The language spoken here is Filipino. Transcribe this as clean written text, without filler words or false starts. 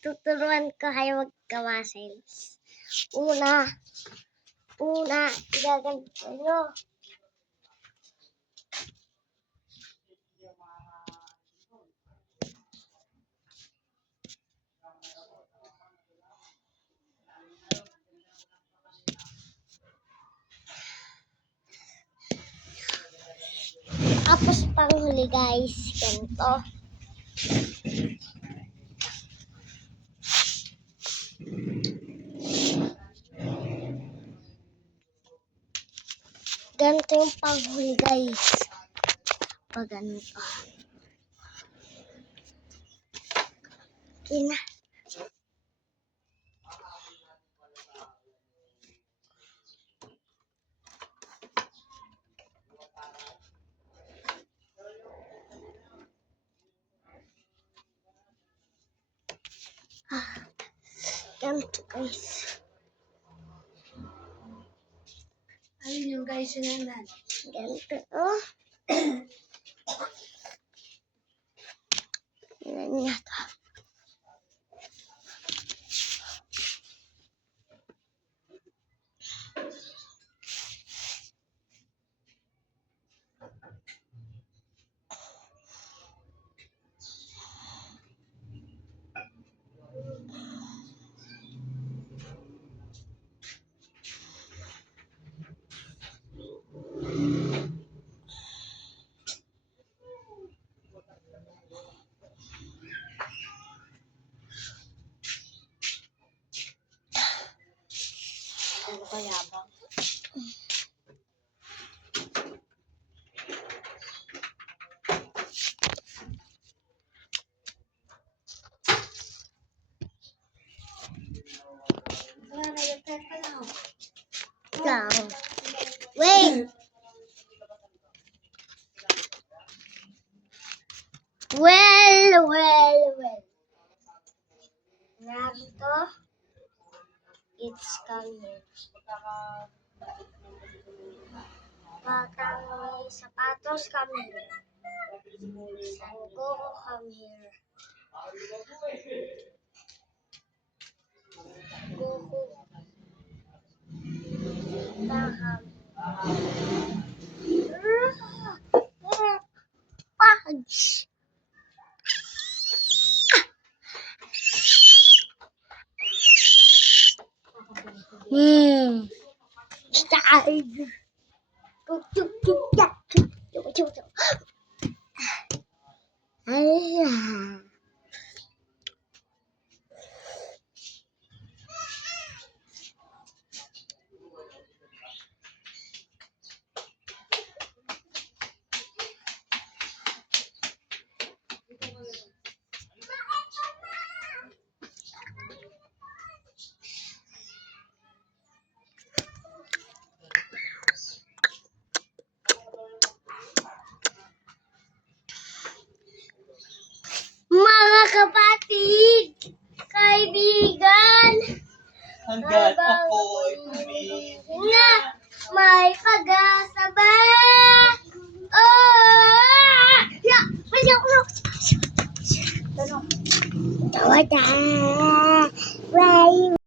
tuturuan ko kayo magka-muscles. Una, igaganito nyo. Tapos panghuli guys, ganito. Ganito yung panghuli guys. Pag ganito. Okay na. Ganito guys. Ayun yung guys yun na. Ganito. Tingnan niya to. Ano kaya ba? Wala na yung pepe lang. Lang. Wait! Well. Narito. It's coming. Batang may sapatos, come here. Sanggoko, come here. Goku. Taham. Punch. Stag. Ay.